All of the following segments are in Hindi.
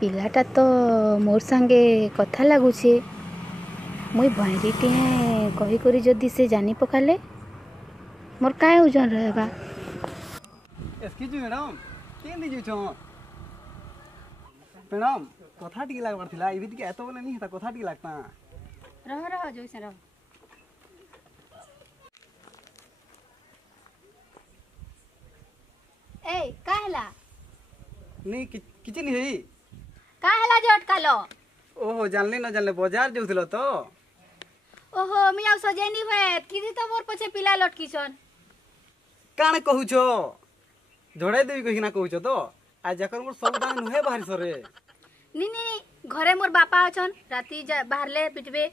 पिलाटा तो मोर संगे कथा लगुचे मुई भैरीटे कही करी जदि से जानी पकाले मोर काय ओजन रहेगा। एक्सक्यूज मी मैडम केन दी जुछ मैडम कथा टी लागबार थिला इबि टिके एतो बोले नहीं था कथा टी लागता रह जोइसे रह। ए काहला नहीं किछि नहीं हेई काहला जे अटकालो। ओहो जानले न जानले बाजार जाउथिलो तो ओहो मिया सजेनी हुए किदी तो मोर पछे पिला लटकीछन काने कहूछो जोड़ाई देबी कहिना कहूछो तो आज जकर मोर सब दान नुहे बाहर सरे नी घरे मोर बापा अछन राती बाहरले पिटबे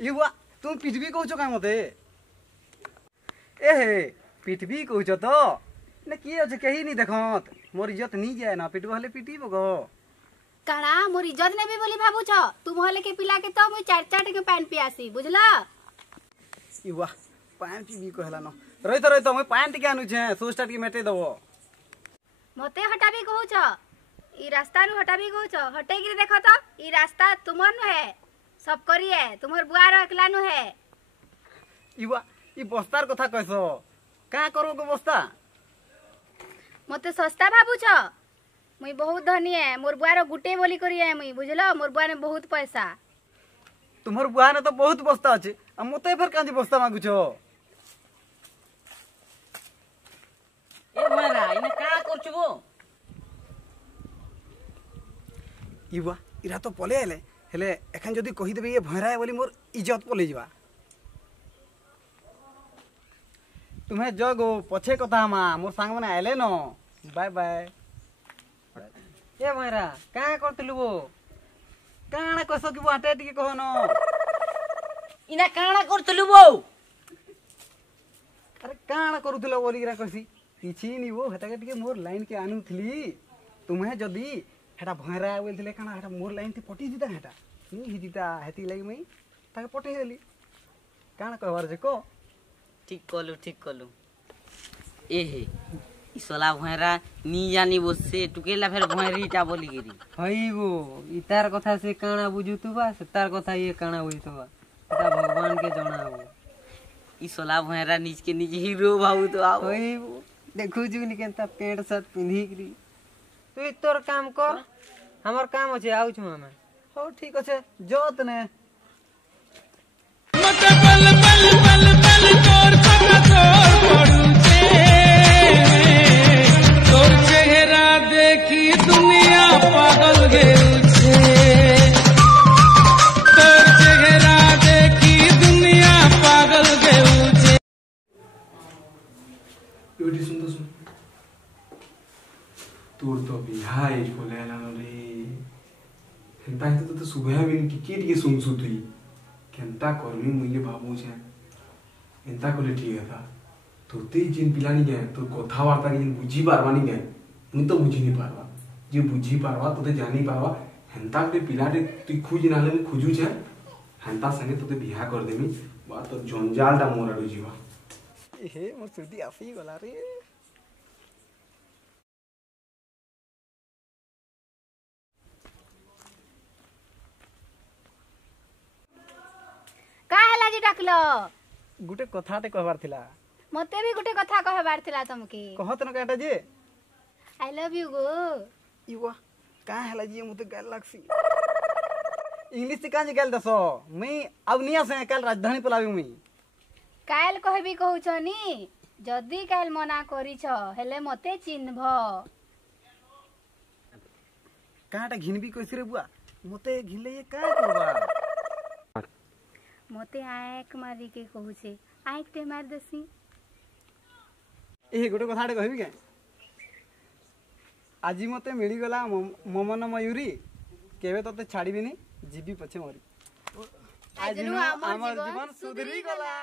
युवा तुम पिटबी कहूछो का मते ए हे पिटबी कहूछो तो ने की अछि कहि नहीं देखत मोर इज्जत नहीं जाय ना पिटबो हले पिटीबो गो काड़ा मोर इज्जत नेबे बोली भाबुछ तुम हले के पिला के तो मुई चार चार के पान पियासी बुझला। युवा पान पीबी कहला न रही तो मैं पान टिके आनु छे सोस्टा टिके मेटे दबो मते हटाबी कहूछ ई रास्ता नु हटाबी कहूछ हटे गिरी देखो तो ई रास्ता तुमर नु है सब करिए तुमर बुआर अकेला नु है। युवा ई बस्तार कथा कहसो का करो गो बस्ता मते सस्ता भाबुछ मुई बहुत धनी है मोर बुआर गुटे बोली करी है मुई बुझलो मोर बुआर में बहुत पैसा तुमर बुआ ने तो बहुत बस्ता अछि आ मते फेर कांजी बस्ता मागु छो ए मारा इने का करछबो युवा इरा तो पले आले हेले एखन जदी कहि देबे ये भयरा है बोली मोर इज्जत पले जिवा तुम्हें जगो पछे कथा मा मोर सांग माने आले न बाय बाय। ए मारा का करतलु वो काना कसो कि बाटे टिके कहनो इना काना करतलु वो अरे काना करूथिलो बोली गिरा कसी किछि नी वो हेता के टिके मोर लाइन के आनु थली तुम्हें जदी हेटा भयरा बोलथिले काना हेटा मोर लाइन ते पटी दिता हेटा नी हिदिता हेती लागि मई ताके पटे देली काना कहबार जे को ठीक कलु ए हे इसला भयरा नी जानी बसे टुकेला फेर भयरीटा बोली गिरी हईबो इतार कथा से काना बुझुतबा से तार कथा ये काना बुझुतबा एटा भगवान के जणाबो इसला भयरा निज के निज हीरो भाऊ तो आ हईबो देखु जुनी केनता पेंट शर्ट पिंधी गिरी तू तोर काम कर हमर काम अछि आउ छु हमें हो ठीक আছে जोत ने मत बल बल बल बल तोर तोर पड़ुचे तोर चेहरा देखी दुनिया पागल गेल छे तोर चेहरा देखी दुनिया पागल गेल छे। एटी सुन तो सुन तोर तो बिहाई बोले ला रे हेंता तो सुबह भी टिके सुन सुतई केनता करमी मुइले भाबू छे एंता कोले ठीक था तो ते जिन पिलानी गए तो कथा वार्ता के बुझी पारवानी गए मु तो बुझी नहीं पारवा जे बुझी पारवा तो जानी पारवा हेंता के पिलाटे तू खोज नाले मु खोजू छे हेंता संगे तो बिहा कर देमी बा तो जंजालटा मोर आडू जीवा ए मोर सुदी आफी गला रे काहला जे डाकलो गुटे कथाटे कहबार थिला मते भी गुटे कथा कहबार थिला तुमके कहत न काटा जे आई लव यू गो युवा का हला जी मुते गाल लागसी इंग्लिश से कांजे गाल दसो मैं अब निया से कल राजधानी पलावी मैं काल कहबी कहउछनी जदी काल मना करिछ हेले मते चिन्हब काटा घिनबी कइसे रे बुआ मते घिनले ये का करबा मते आंख मारी के कहूछे आंख ते मार दसी ए गोटे कथाटे कहबी के आज मते मिली गला ममन मयूरी केबे तते छाड़ीबिनी जीबी पछे मरी आज हमर जीवन सुधरी गला।